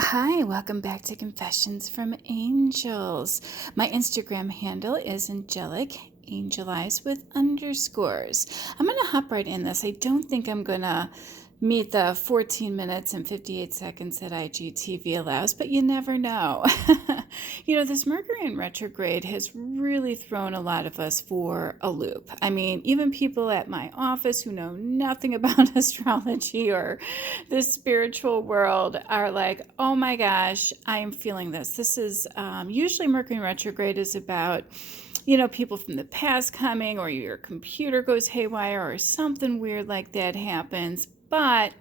Hi, welcome back to Confessions from Angels. My Instagram handle is angelic angelize with underscores. I'm going to hop right in this. I don't think I'm going to meet the 14 minutes and 58 seconds that IGTV allows, but you never know. This Mercury in retrograde has really thrown a lot of us for a loop. I mean, even people at my office who know nothing about astrology or the spiritual world are like, oh my gosh, I am feeling this. This is usually Mercury in retrograde is about people from the past coming, or your computer goes haywire, or something weird like that happens. But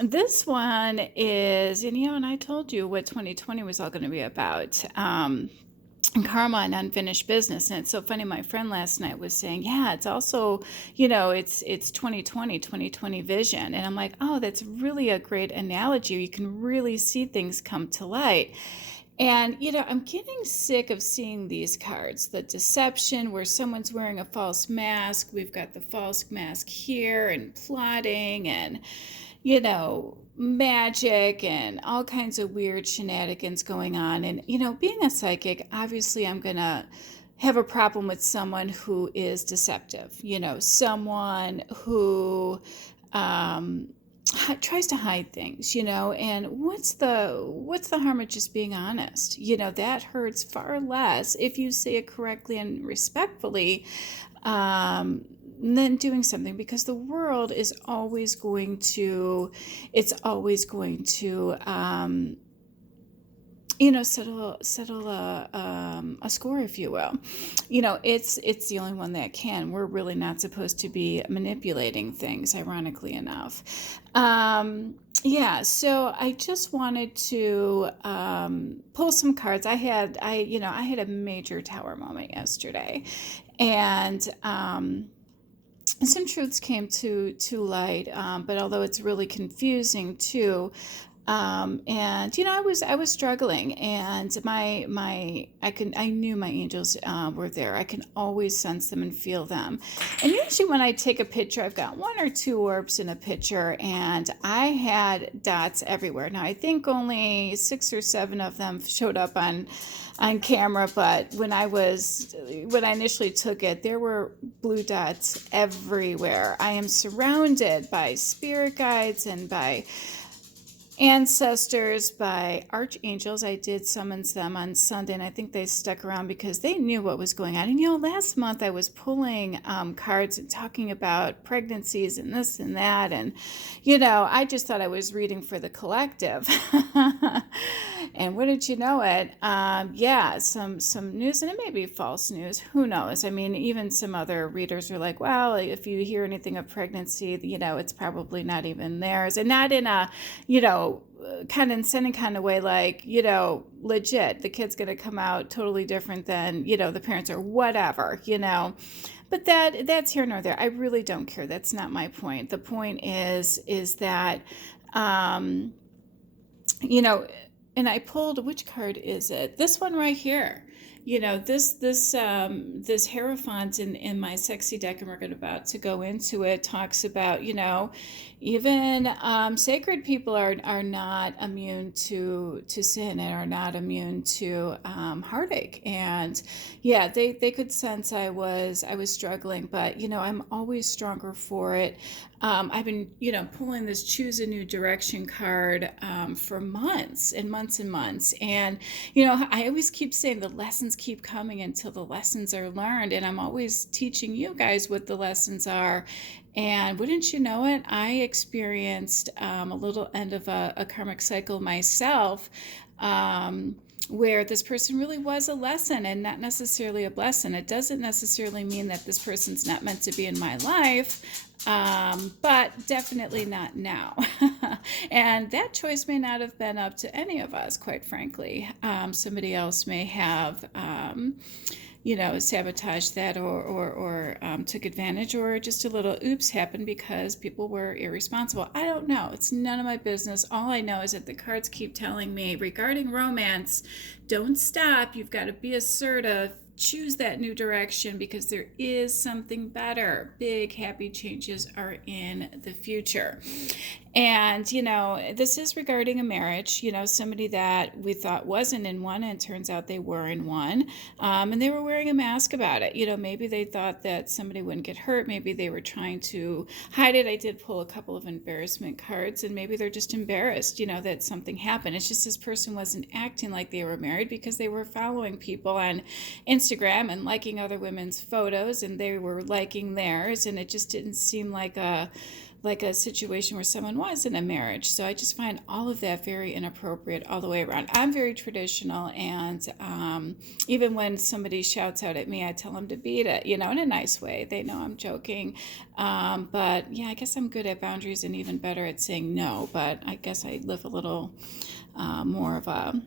this one is, and I told you what 2020 was all going to be about. Karma and unfinished business. And it's so funny, my friend last night was saying, yeah, it's also, it's 2020 vision. And I'm like, oh, that's really a great analogy. You can really see things come to light. And, I'm getting sick of seeing these cards, the deception where someone's wearing a false mask. We've got the false mask here, and plotting, and magic, and all kinds of weird shenanigans going on. And, being a psychic, obviously I'm going to have a problem with someone who is deceptive, someone who tries to hide things, and what's the harm of just being honest? That hurts far less if you say it correctly and respectfully, than doing something, because the world is always going to, it's always going to, settle a score, if you will. It's the only one that can. We're really not supposed to be manipulating things, ironically enough. So I just wanted to pull some cards. I had a major tower moment yesterday, and some truths came to light, but although it's really confusing too, and I was struggling, and I knew my angels were there. I can always sense them and feel them. And usually when I take a picture, I've got one or two orbs in a picture, and I had dots everywhere. Now I think only 6 or 7 of them showed up on camera, but when I initially took it, there were blue dots everywhere. I am surrounded by spirit guides and by ancestors, by archangels. I did summons them on Sunday, and I think they stuck around because they knew what was going on. And last month I was pulling cards and talking about pregnancies and this and that, and I just thought I was reading for the collective. And wouldn't you know it, some news, and it may be false news, who knows? I mean, even some other readers are like, well, if you hear anything of pregnancy, it's probably not even theirs, and not in a condescending kind of way, like, legit, the kid's going to come out totally different than, the parents, or whatever, but that's here nor there. I really don't care. That's not my point. The point is that, and I pulled, which card is it? This one right here. This Hierophant in my sexy deck, and we're about to go into it, talks about, even sacred people are not immune to sin, and are not immune to heartache. And yeah, they could sense I was struggling, but I'm always stronger for it. I've been pulling this choose a new direction card for months and months and months, and I always keep saying the lessons keep coming until the lessons are learned, and I'm always teaching you guys what the lessons are. And wouldn't you know it, I experienced a little end of a karmic cycle myself, where this person really was a lesson and not necessarily a blessing. It doesn't necessarily mean that this person's not meant to be in my life, but definitely not now. And that choice may not have been up to any of us, quite frankly. Somebody else may have sabotaged that, or took advantage, or just a little oops happened because people were irresponsible. I don't know. It's none of my business. All I know is that the cards keep telling me regarding romance, don't stop. You've got to be assertive. Choose that new direction, because there is something better. Big happy changes are in the future. And, this is regarding a marriage, somebody that we thought wasn't in one, and it turns out they were in one. And they were wearing a mask about it. Maybe they thought that somebody wouldn't get hurt. Maybe they were trying to hide it. I did pull a couple of embarrassment cards, and maybe they're just embarrassed, that something happened. It's just this person wasn't acting like they were married because they were following people on Instagram and liking other women's photos, and they were liking theirs, and it just didn't seem like a situation where someone was in a marriage. So I just find all of that very inappropriate all the way around. I'm very traditional, and even when somebody shouts out at me, I tell them to beat it, in a nice way. They know I'm joking. But yeah, I guess I'm good at boundaries and even better at saying no. But I guess I live a little more of a...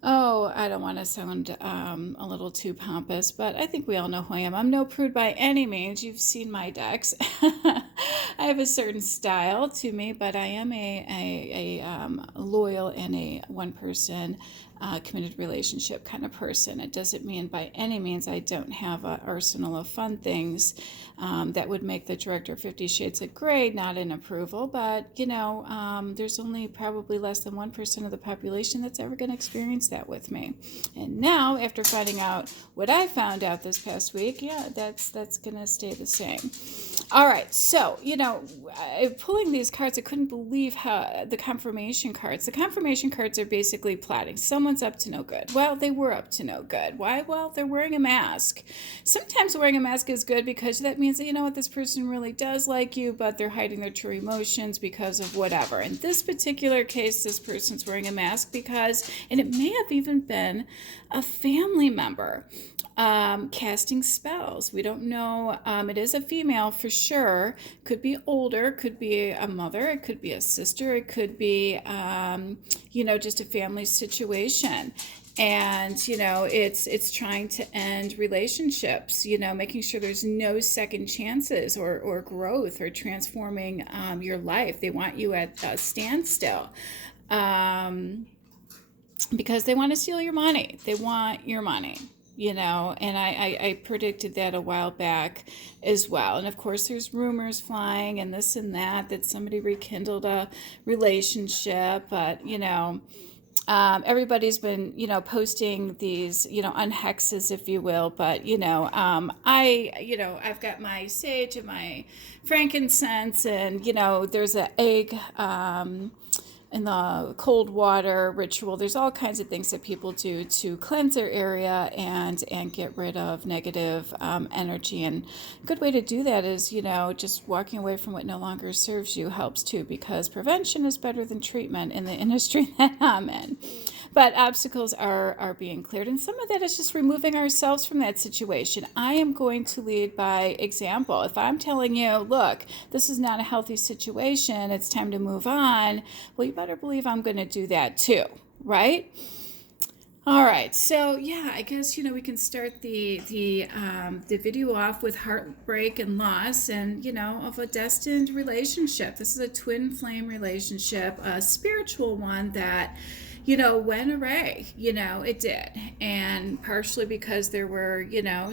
Oh, I don't want to sound a little too pompous, but I think we all know who I am. I'm no prude by any means. You've seen my decks. I have a certain style to me, but I am a loyal and a one-person committed relationship kind of person. It doesn't mean by any means I don't have an arsenal of fun things that would make the director of 50 Shades of Grey not in approval, but there's only probably less than 1% of the population that's ever going to experience that with me. And now, after finding out what I found out this past week, yeah, that's going to stay the same. All right, so, pulling these cards, I couldn't believe how the confirmation cards are basically plotting. Someone's up to no good. Well, they were up to no good. Why? Well, they're wearing a mask. Sometimes wearing a mask is good because that means that, this person really does like you, but they're hiding their true emotions because of whatever. In this particular case, this person's wearing a mask because, and it may have even been a family member casting spells. We don't know. It is a female for sure. Could be older, could be a mother, it could be a sister, it could be, just a family situation. And, it's trying to end relationships, making sure there's no second chances or growth or transforming your life. They want you at a standstill. Because they want to steal your money. They want your money, and I predicted that a while back as well. And of course, there's rumors flying and this and that somebody rekindled a relationship, but, everybody's been, posting these, unhexes, if you will. But, I've got my sage and my frankincense, and, there's an egg, in the cold water ritual. There's all kinds of things that people do to cleanse their area and get rid of negative energy. And a good way to do that is, just walking away from what no longer serves you helps too, because prevention is better than treatment in the industry that I'm in. But obstacles are being cleared, and some of that is just removing ourselves from that situation. I am going to lead by example. If I'm telling you, look, this is not a healthy situation, it's time to move on, well, you better believe I'm going to do that too, right? All right, so yeah, I guess we can start the video off with heartbreak and loss, and of a destined relationship. This is a twin flame relationship, a spiritual one that went awry. It did, and partially because there were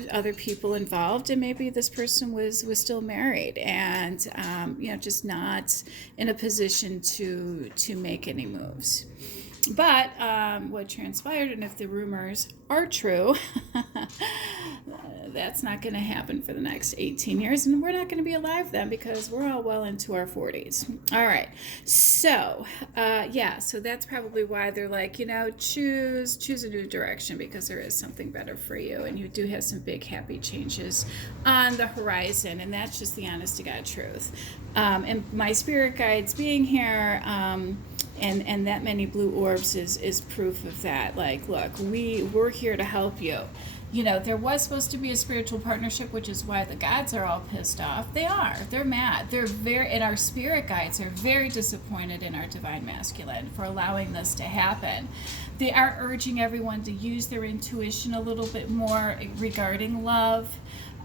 other people involved, and maybe this person was still married and just not in a position to make any moves. But what transpired, and if the rumors are true, that's not going to happen for the next 18 years, and we're not going to be alive then because we're all well into our 40s. All right, so so that's probably why they're like, choose a new direction, because there is something better for you, and you do have some big happy changes on the horizon, and that's just the honest to God truth. And my spirit guides being here, and that many blue orbs is proof of that. Like, look, we're here to help you. There was supposed to be a spiritual partnership, which is why the gods are all pissed off. They're mad. And our spirit guides are very disappointed in our divine masculine for allowing this to happen. They are urging everyone to use their intuition a little bit more regarding love.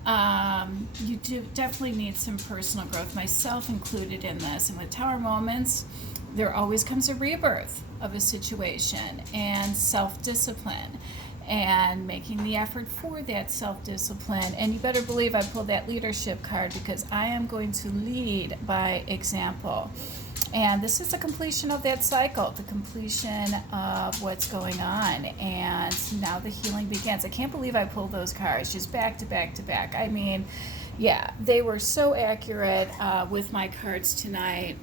You do definitely need some personal growth, myself included in this. And with Tower Moments, there always comes a rebirth of a situation and self-discipline. and making the effort for that self-discipline. And you better believe I pulled that leadership card because I am going to lead by example. And this is the completion of that cycle, the completion of what's going on. And now the healing begins. I can't believe I pulled those cards just back to back to back. I mean, yeah, they were so accurate with my cards tonight.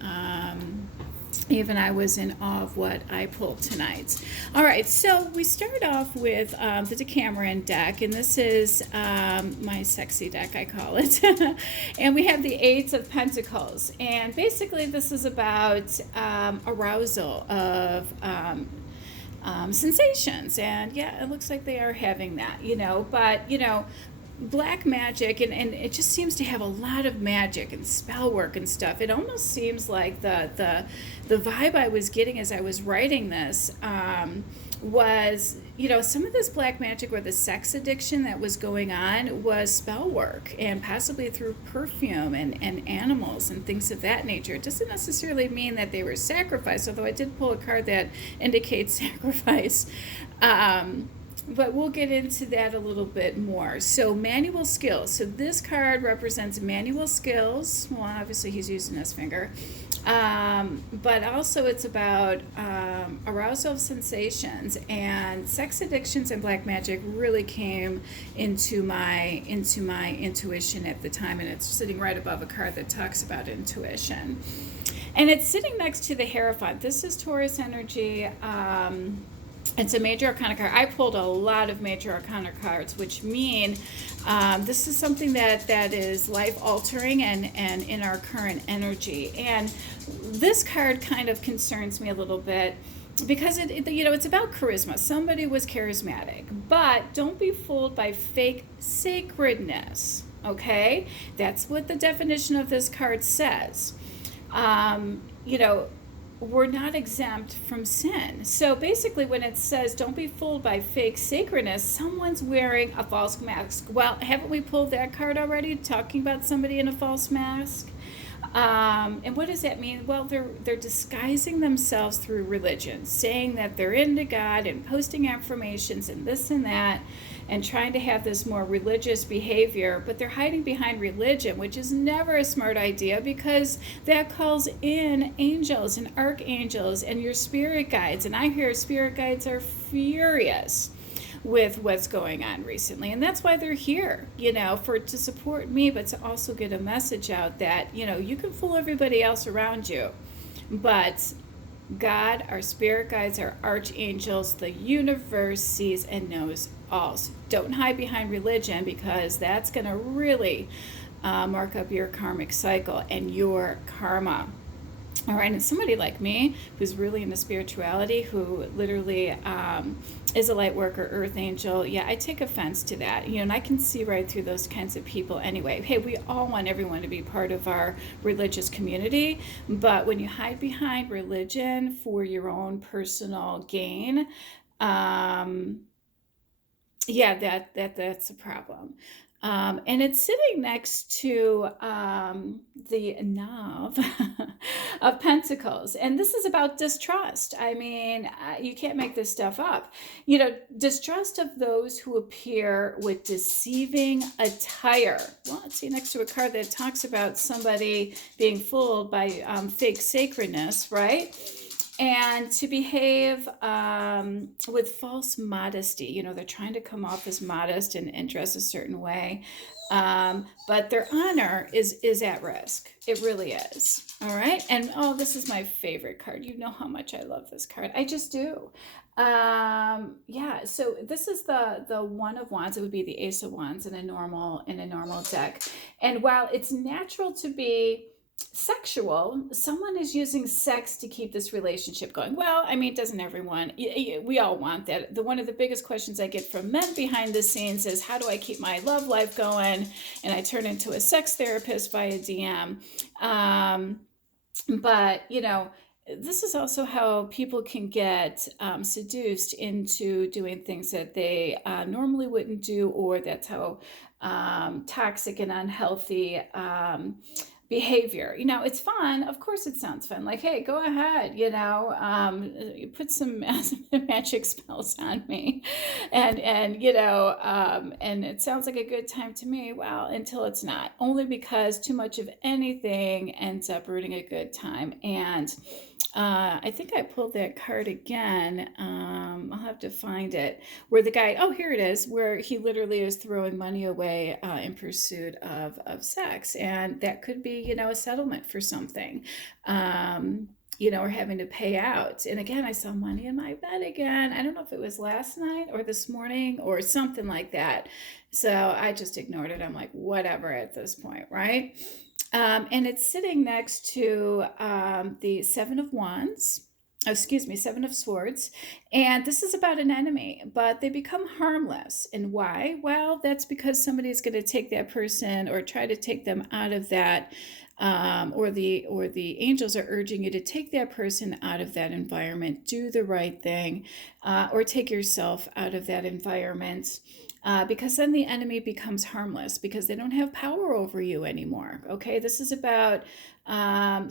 Even I was in awe of what I pulled tonight. All right, so we start off with the Decameron deck, and this is my sexy deck, I call it. And we have the Eight of Pentacles. And basically this is about arousal of sensations. And yeah, it looks like they are having that, but, black magic, and it just seems to have a lot of magic and spell work and stuff. It almost seems like the vibe I was getting as I was writing this was, some of this black magic or the sex addiction that was going on was spell work, and possibly through perfume and animals and things of that nature. It doesn't necessarily mean that they were sacrificed, although I did pull a card that indicates sacrifice. But we'll get into that a little bit more. So manual skills. So this card represents manual skills. Well, obviously he's using his finger. But also it's about arousal of sensations, and sex addictions and black magic really came into my intuition at the time, and it's sitting right above a card that talks about intuition. And it's sitting next to the Hierophant. This is Taurus energy. It's a major arcana card. I pulled a lot of major arcana cards, which mean this is something that is life altering and in our current energy. And this card kind of concerns me a little bit because it's about charisma. Somebody was charismatic, but don't be fooled by fake sacredness. Okay, that's what the definition of this card says. We're not exempt from sin. So basically when it says don't be fooled by fake sacredness, someone's wearing a false mask. Well, haven't we pulled that card already, talking about somebody in a false mask? And what does that mean? Well, they're disguising themselves through religion, saying that they're into God and posting affirmations and this and that, and trying to have this more religious behavior, but they're hiding behind religion, which is never a smart idea, because that calls in angels and archangels and your spirit guides. And I hear spirit guides are furious with what's going on recently, and that's why they're here, to support me, but to also get a message out that you can fool everybody else around you, but God, our spirit guides, our archangels, the universe sees and knows all. So don't hide behind religion, because that's going to really mark up your karmic cycle and your karma. All right, and somebody like me who's really into spirituality, who literally is a light worker, earth angel, yeah, I take offense to that, and I can see right through those kinds of people anyway. Hey, we all want everyone to be part of our religious community, but when you hide behind religion for your own personal gain, yeah, that's a problem. And it's sitting next to the Knave of Pentacles. And this is about distrust. I mean, you can't make this stuff up. Distrust of those who appear with deceiving attire. Well, let's see, next to a card that talks about somebody being fooled by fake sacredness, right? And to behave with false modesty. They're trying to come off as modest and dress a certain way. But their honor is at risk. It really is. All right. And this is my favorite card. You know how much I love this card. I just do. Yeah, so this is the One of Wands. It would be the Ace of Wands in a normal deck. And while it's natural to be sexual, someone is using sex to keep this relationship going. Well, I mean, doesn't everyone? We all want that. One of the biggest questions I get from men behind the scenes is, how do I keep my love life going? And I turn into a sex therapist via DM. But this is also how people can get seduced into doing things that they normally wouldn't do, or that's how toxic and unhealthy behavior. It's fun. Of course, it sounds fun. Like, hey, go ahead. You put some magic spells on me, and it sounds like a good time to me. Well, until it's not. Only because too much of anything ends up ruining a good time. And I think I pulled that card again. I'll have to find it. Where the guy, oh, here it is, where he literally is throwing money away in pursuit of sex. And that could be, a settlement for something, or having to pay out. And again, I saw money in my bed again. I don't know if it was last night or this morning or something like that. So I just ignored it. I'm like, whatever at this point, right? And it's sitting next to the Seven of Wands. Oh, excuse me, Seven of Swords. And this is about an enemy, but they become harmless. And why? Well, that's because somebody's going to take that person or try to take them out of that, or the angels are urging you to take that person out of that environment, do the right thing, or take yourself out of that environment. Because then the enemy becomes harmless because they don't have power over you anymore. Okay, this is about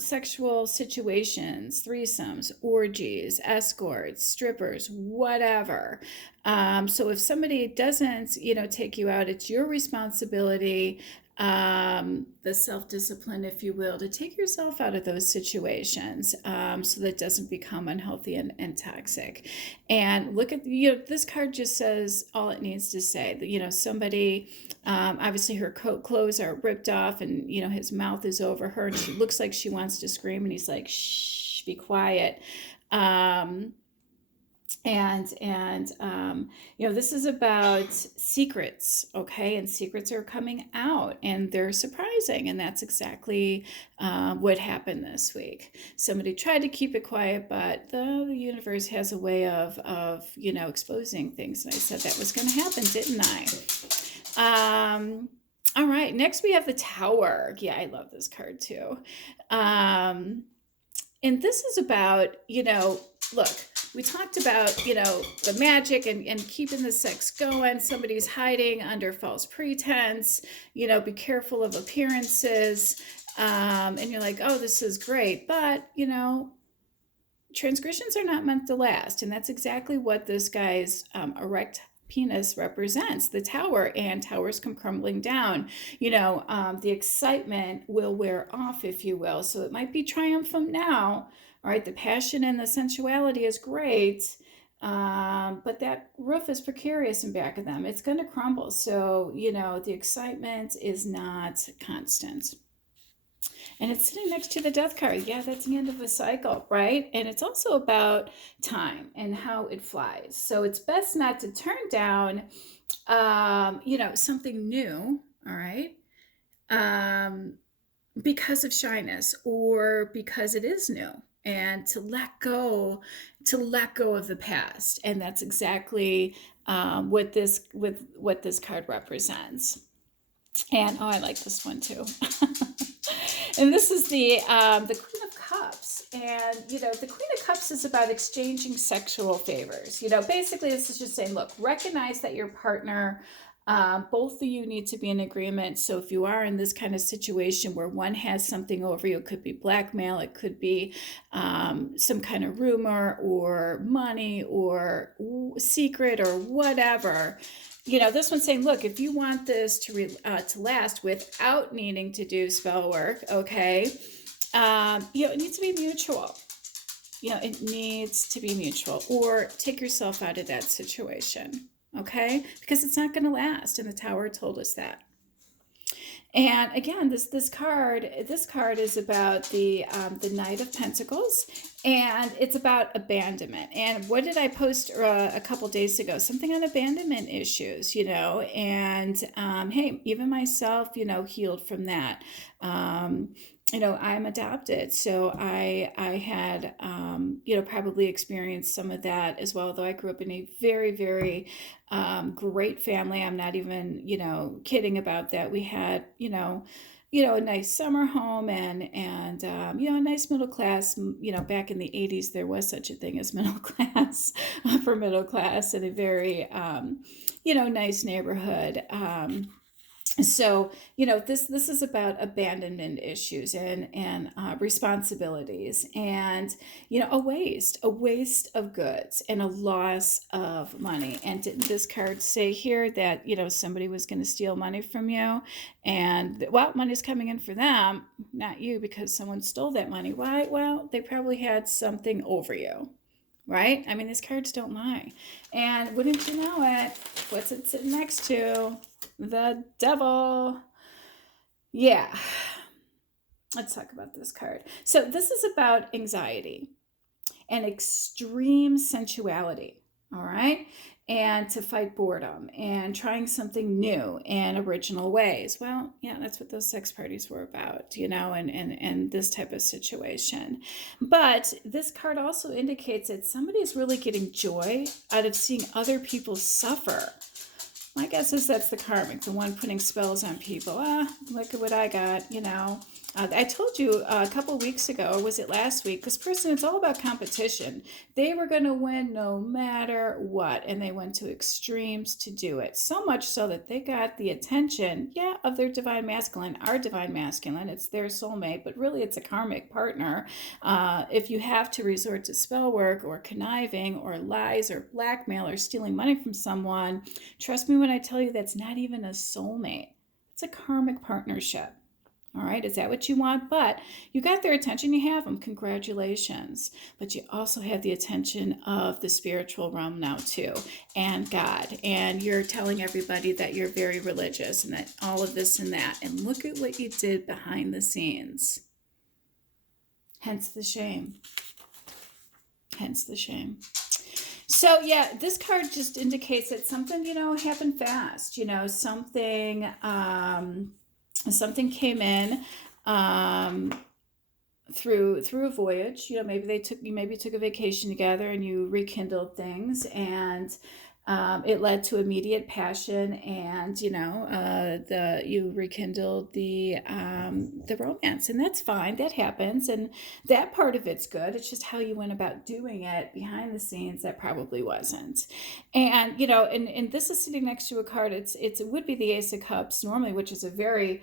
sexual situations, threesomes, orgies, escorts, strippers, whatever. So if somebody doesn't, take you out, it's your responsibility, the self-discipline, if you will, to take yourself out of those situations, so that it doesn't become unhealthy and toxic. And look at, this card just says all it needs to say. That, somebody, obviously her clothes are ripped off, and his mouth is over her, and she looks like she wants to scream, and he's like, shh, be quiet. This is about secrets, okay? And secrets are coming out, and they're surprising, and that's exactly what happened this week. Somebody tried to keep it quiet, but the universe has a way of exposing things, and I said that was going to happen, didn't I? All right, next we have the Tower. Yeah, I love this card too. And this is about, look, we talked about, the magic and keeping the sex going. Somebody's hiding under false pretense, be careful of appearances. And you're like, oh, this is great. But, transgressions are not meant to last. And that's exactly what this guy's erect penis represents, the Tower, and towers come crumbling down. The excitement will wear off, if you will. So it might be triumphant now. All right, the passion and the sensuality is great, but that roof is precarious in back of them. It's going to crumble. So, the excitement is not constant. And it's sitting next to the Death card. Yeah, that's the end of a cycle, right? And it's also about time and how it flies. So it's best not to turn down, something new, all right? Because of shyness or because it is new. And to let go of the past. And that's exactly what this card represents. And I like this one too. And this is the Queen of Cups. And the Queen of Cups is about exchanging sexual favors. Basically this is just saying, look, recognize that your partner, both of you need to be in agreement. So if you are in this kind of situation where one has something over you, it could be blackmail, it could be some kind of rumor or money or secret or whatever. This one's saying, look, if you want this to last without needing to do spell work, okay, it needs to be mutual. It needs to be mutual, or take yourself out of that situation. Okay, because it's not going to last, and the Tower told us that. And again, this card is about the Knight of Pentacles, and it's about abandonment. And what did I post a couple days ago? Something on abandonment issues, and hey, even myself, healed from that. I'm adopted, so I had, probably experienced some of that as well, though I grew up in a very, very great family. I'm not even, kidding about that. We had, a nice summer home and a nice middle class. Back in the 80s, there was such a thing as middle class, upper middle class, in a very, nice neighborhood. So this is about abandonment issues and responsibilities, and a waste of goods and a loss of money. And didn't this card say here that somebody was going to steal money from you, and well, money's coming in for them, not you, because someone stole that money. Why? Well, they probably had something over you, right? I mean, these cards don't lie. And wouldn't you know it, what's it sitting next to? The devil. Yeah. Let's talk about this card. So this is about anxiety and extreme sensuality. All right. And to fight boredom and trying something new and original ways. Well, yeah, that's what those sex parties were about, and this type of situation. But this card also indicates that somebody's really getting joy out of seeing other people suffer. My guess is that's the karmic, the one putting spells on people. Look at what I got. I told you a couple weeks ago, or was it last week, this person, it's all about competition. They were going to win no matter what, and they went to extremes to do it. So much so that they got the attention, of their divine masculine, our divine masculine. It's their soulmate, but really it's a karmic partner. If you have to resort to spell work or conniving or lies or blackmail or stealing money from someone, trust me when I tell you that's not even a soulmate. It's a karmic partnership. All right, is that what you want? But you got their attention, you have them, congratulations. But you also have the attention of the spiritual realm now too, and God. And you're telling everybody that you're very religious and that all of this and that. And look at what you did behind the scenes. Hence the shame. Hence the shame. So yeah, this card just indicates that something, happened fast. Something came in through a voyage. Maybe took a vacation together and you rekindled things, and it led to immediate passion, and you rekindled the romance, and that's fine. That happens, and that part of it's good. It's just how you went about doing it behind the scenes that probably wasn't. And and this is sitting next to a card. It would be the Ace of Cups normally, which is a very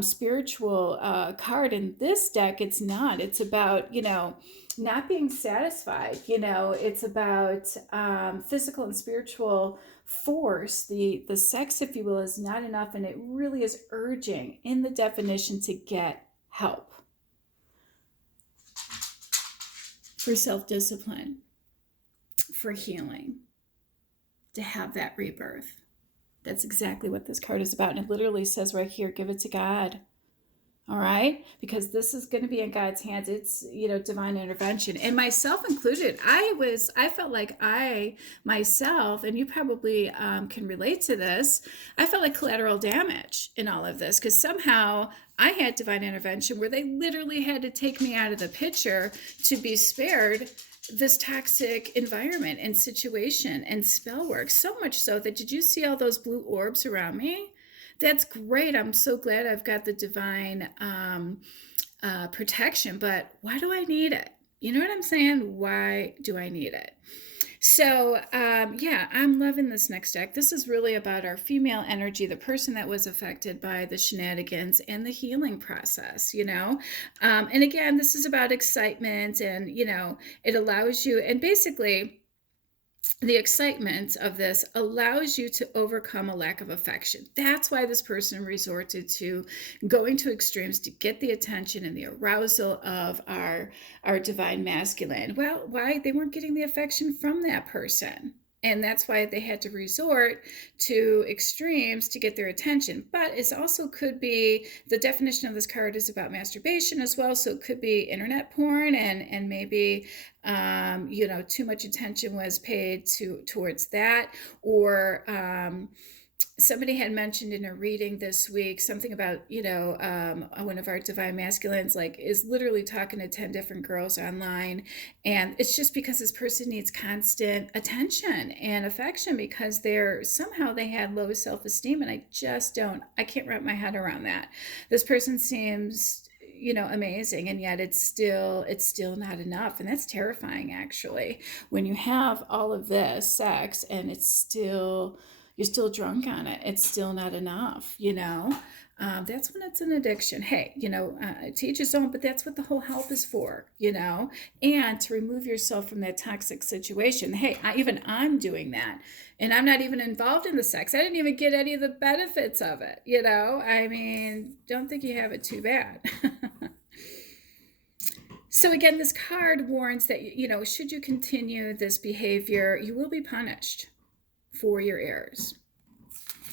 spiritual card. In this deck, it's not. It's about not being satisfied. It's about physical and spiritual force. The sex, if you will, is not enough, and it really is urging in the definition to get help for self-discipline, for healing, to have that rebirth. That's exactly what this card is about. And it literally says right here, give it to God. All right? Because this is going to be in God's hands. It's, divine intervention. And myself included, I felt like I myself, and you probably can relate to this, I felt like collateral damage in all of this, because somehow I had divine intervention where they literally had to take me out of the picture to be spared this toxic environment and situation and spell work. So much so that, did you see all those blue orbs around me? That's great. I'm so glad I've got the divine protection, but why do I need it? You know what I'm saying? Why do I need it? So, I'm loving this next deck. This is really about our female energy, the person that was affected by the shenanigans and the healing process, And again, this is about excitement, and, it allows you, and basically, the excitement of this allows you to overcome a lack of affection. That's why this person resorted to going to extremes to get the attention and the arousal of our divine masculine. Well, why? They weren't getting the affection from that person. And that's why they had to resort to extremes to get their attention. But it also could be, the definition of this card is about masturbation as well. So it could be internet porn, and maybe, too much attention was paid towards that. Or somebody had mentioned in a reading this week something about, one of our divine masculines, is literally talking to 10 different girls online. And it's just because this person needs constant attention and affection, because they had low self-esteem. And I can't wrap my head around that. This person seems, amazing, and yet it's still not enough. And that's terrifying, actually, when you have all of this sex and it's still, You're still drunk on it. It's still not enough, you know. That's when it's an addiction. Hey, you know, to each his own, but that's what the whole help is for, you know, and to remove yourself from that toxic situation. Hey, I'm doing that, and I'm not even involved in the sex. I didn't even get any of the benefits of it, you know. I mean, don't think you have it too bad. So again, this card warns that, you know, should you continue this behavior, you will be punished for your errors.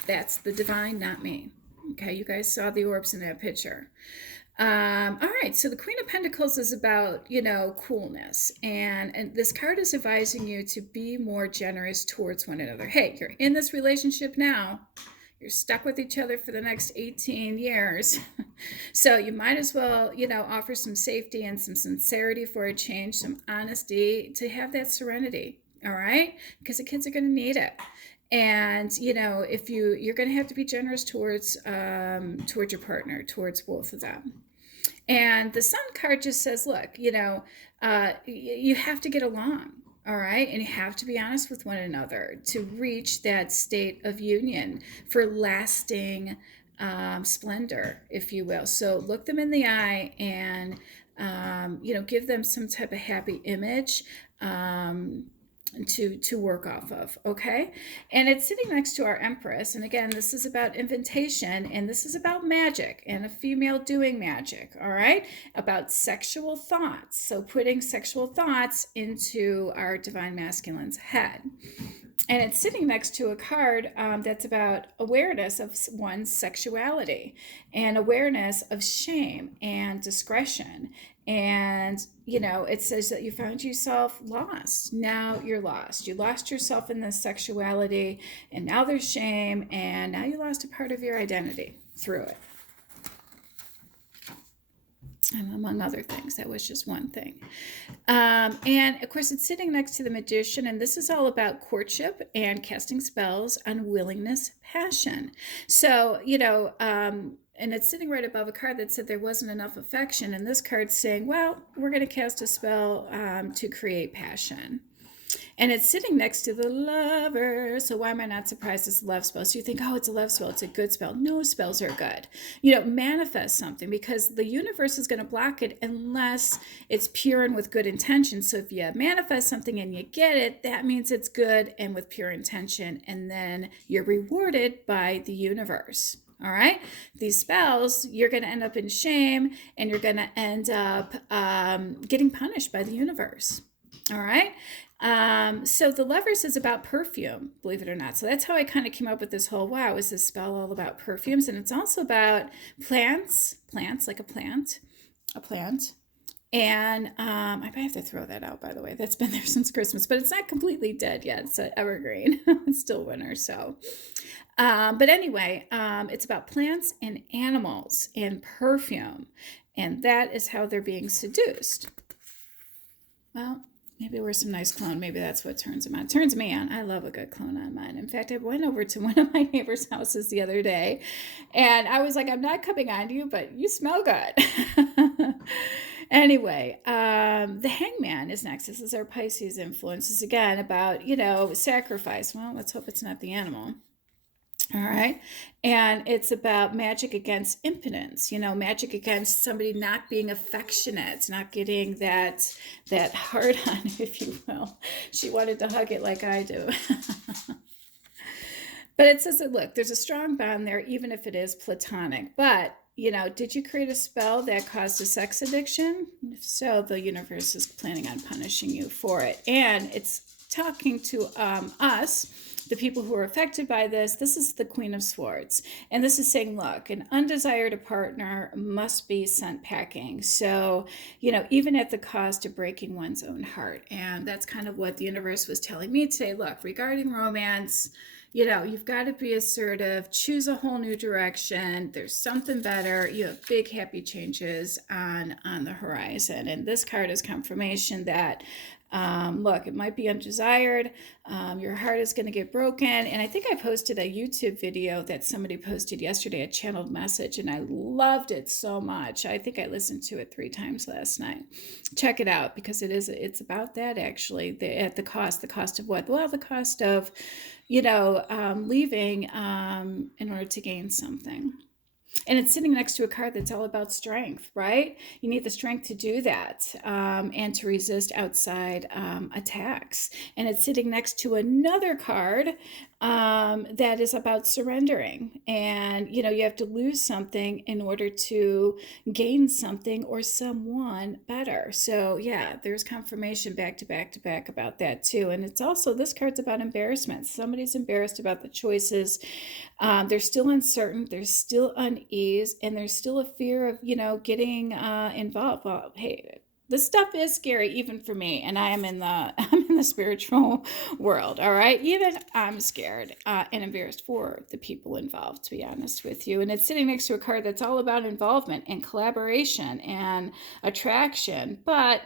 That's the divine, not me. Okay, you guys saw the orbs in that picture. All right, so the Queen of Pentacles is about, you know, coolness. And this card is advising you to be more generous towards one another. Hey, you're in this relationship now. You're stuck with each other for the next 18 years. So you might as well, you know, offer some safety and some sincerity for a change, some honesty to have that serenity. All right, because the kids are going to need it. And you know, if you're going to have to be generous towards your partner, towards both of them. And the Sun card just says, look, you know, you have to get along. All right, and you have to be honest with one another to reach that state of union for lasting splendor, if you will. So look them in the eye and you know, give them some type of happy image to work off of. Okay, and it's sitting next to our Empress, and again, this is about invitation, and this is about magic and a female doing magic. All right, about sexual thoughts, so putting sexual thoughts into our divine masculine's head. And it's sitting next to a card that's about awareness of one's sexuality and awareness of shame and discretion. And, you know, it says that you found yourself lost. Now you're lost. You lost yourself in this sexuality, and now there's shame, and now you lost a part of your identity through it. And among other things, that was just one thing. And of course, it's sitting next to the Magician, and this is all about courtship and casting spells on willingness, passion. So, you know, and it's sitting right above a card that said there wasn't enough affection, and this card's saying, well, we're going to cast a spell to create passion. And it's sitting next to the Lover. So why am I not surprised it's a love spell? So you think, oh, it's a love spell, it's a good spell. No, spells are good. You know, manifest something, because the universe is going to block it unless it's pure and with good intention. So if you manifest something and you get it, that means it's good and with pure intention. And then you're rewarded by the universe. All right, these spells, you're going to end up in shame, and you're going to end up getting punished by the universe. All right. So the Lovers is about perfume, believe it or not. So that's how I kind of came up with this whole, wow, is this spell all about perfumes? And it's also about plants, like a plant. And I might have to throw that out, by the way. That's been there since Christmas, but it's not completely dead yet. It's an evergreen. It's still winter, so. But anyway, it's about plants and animals and perfume. And that is how they're being seduced. Well, maybe wear some nice cologne. Maybe that's what turns them on. It turns me on. I love a good cologne on mine. In fact, I went over to one of my neighbor's houses the other day, and I was like, I'm not coming on to you, but you smell good. Anyway, the Hangman is next. This is our Pisces influence. This is again about, you know, sacrifice. Well, let's hope it's not the animal. All right. And it's about magic against impotence, you know, magic against somebody not being affectionate, not getting that hard on, if you will. She wanted to hug it like I do. But it says that, look, there's a strong bond there, even if it is platonic. But, you know, did you create a spell that caused a sex addiction? If so, the universe is planning on punishing you for it. And it's talking to us, the people who are affected by this. This is the Queen of Swords. And this is saying, look, an undesired partner must be sent packing. So, you know, even at the cost of breaking one's own heart. And that's kind of what the universe was telling me today. Look, regarding romance, you know, you've got to be assertive, choose a whole new direction. There's something better. You have big, happy changes on the horizon. And this card is confirmation that Look, it might be undesired. Your heart is going to get broken. And I think I posted a YouTube video that somebody posted yesterday, a channeled message, and I loved it so much. I think I listened to it 3 times last night. Check it out, because it's about that, actually. The cost of what? Well, the cost of, leaving in order to gain something. And it's sitting next to a card that's all about strength, right? You need the strength to do that, and to resist outside attacks. And it's sitting next to another card that is about surrendering. And, you have to lose something in order to gain something or someone better. So, yeah, there's confirmation back to back to back about that, too. And it's also, this card's about embarrassment. Somebody's embarrassed about the choices. They're still uncertain, there's still unease, and there's still a fear of, getting involved. Well, hey, this stuff is scary even for me, and I'm in the spiritual world. All right, even I'm scared and embarrassed for the people involved, to be honest with you. And it's sitting next to a card that's all about involvement and collaboration and attraction. But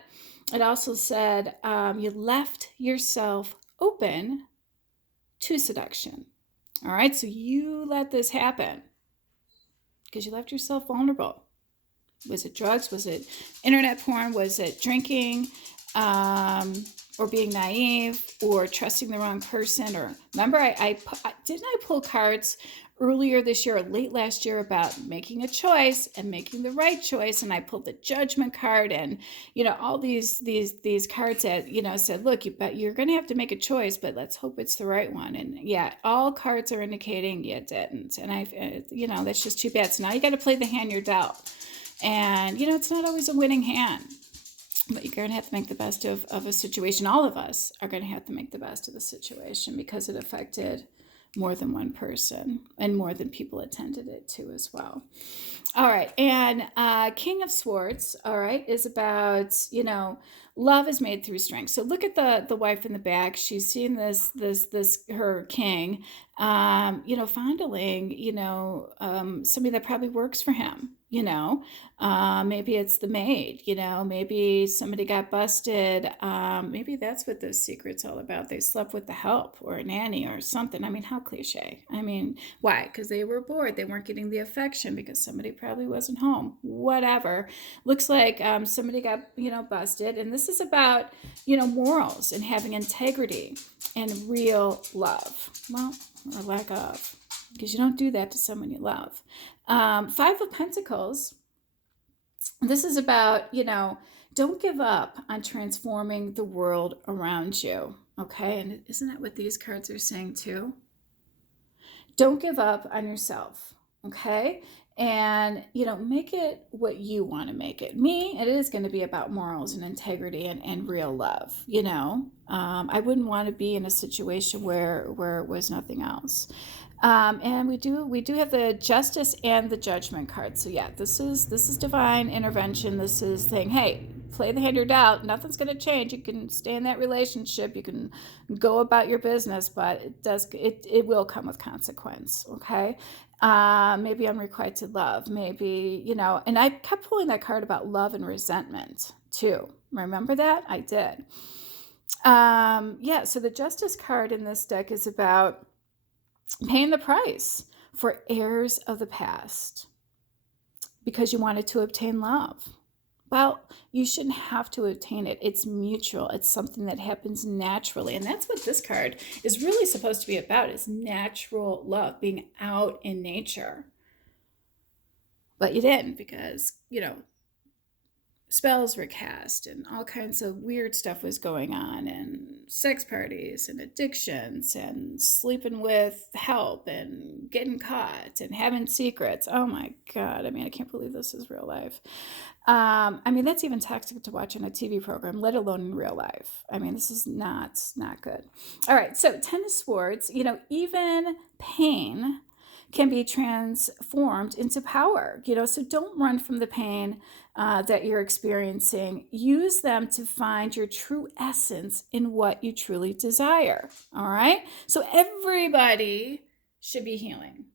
it also said you left yourself open to seduction. All right, so you let this happen because you left yourself vulnerable. Was it drugs? Was it internet porn? Was it drinking, or being naive, or trusting the wrong person? Or remember, didn't I pull cards earlier this year or late last year about making a choice and making the right choice? And I pulled the judgment card, and all these cards that said, look, you're going to have to make a choice, but let's hope it's the right one. And yeah, all cards are indicating you didn't. And that's just too bad. So now you got to play the hand you're dealt. And it's not always a winning hand, but you're going to have to make the best of a situation. All of us are going to have to make the best of the situation, because it affected more than one person and more than people attended it to as well. All right. And King of Swords, all right, is about, love is made through strength. So look at the wife in the back. She's seeing this her king, fondling, somebody that probably works for him. Maybe it's the maid, maybe somebody got busted. Maybe that's what this secret's all about. They slept with the help or a nanny or something. I mean, how cliche. I mean, why? Because they were bored. They weren't getting the affection because somebody probably wasn't home. Whatever. Looks like somebody got, busted. And this is about, morals and having integrity and real love. Well, or lack of, because you don't do that to someone you love. 5 of Pentacles. This is about, don't give up on transforming the world around you. Okay. And isn't that what these cards are saying too? Don't give up on yourself. Okay. And, make it what you want to make it. It is going to be about morals and integrity and real love. I wouldn't want to be in a situation where it was nothing else. And we do have the Justice and the Judgment card. So yeah, this is divine intervention. This is saying, hey, play the hand you're dealt. Nothing's going to change. You can stay in that relationship. You can go about your business, but it will come with consequence. Okay. Maybe unrequited love. Maybe, and I kept pulling that card about love and resentment too. Remember that? I did. So the Justice card in this deck is about paying the price for errors of the past because you wanted to obtain love. Well, you shouldn't have to obtain it. It's mutual. It's something that happens naturally. And that's what this card is really supposed to be about, is natural love, being out in nature. But you didn't, because, spells were cast and all kinds of weird stuff was going on, and sex parties and addictions and sleeping with help and getting caught and having secrets. Oh my God. I mean, I can't believe this is real life. That's even toxic to watch on a TV program, let alone in real life. I mean, this is not good. All right. So 10 of Swords, even pain can be transformed into power, so don't run from the pain that you're experiencing. Use them to find your true essence in what you truly desire. All right. So everybody should be healing.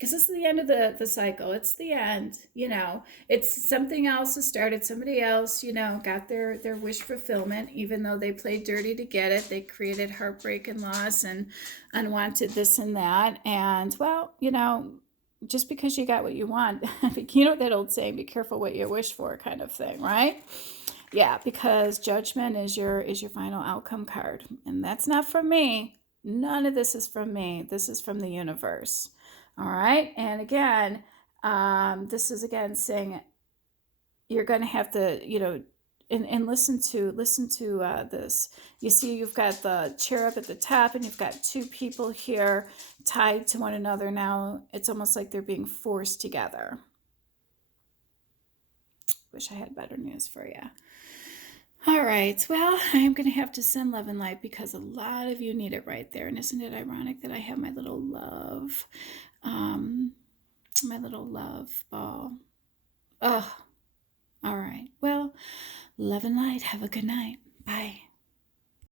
because it's the end of the cycle. It's the end, it's something else has started. Somebody else, got their wish fulfillment, even though they played dirty to get it. They created heartbreak and loss and unwanted this and that. And well, just because you got what you want, that old saying, be careful what you wish for, kind of thing, right? Yeah, because judgment is your final outcome card. And that's not from me. None of this is from me. This is from the universe. All right. And again, this is again saying you're going to have to, and listen to this. You see, you've got the chair up at the top, and you've got two people here tied to one another. Now it's almost like they're being forced together. Wish I had better news for you. All right, well, I'm going to have to send love and light because a lot of you need it right there. And isn't it ironic that I have my little love ball? Oh, all right. Well, love and light. Have a good night.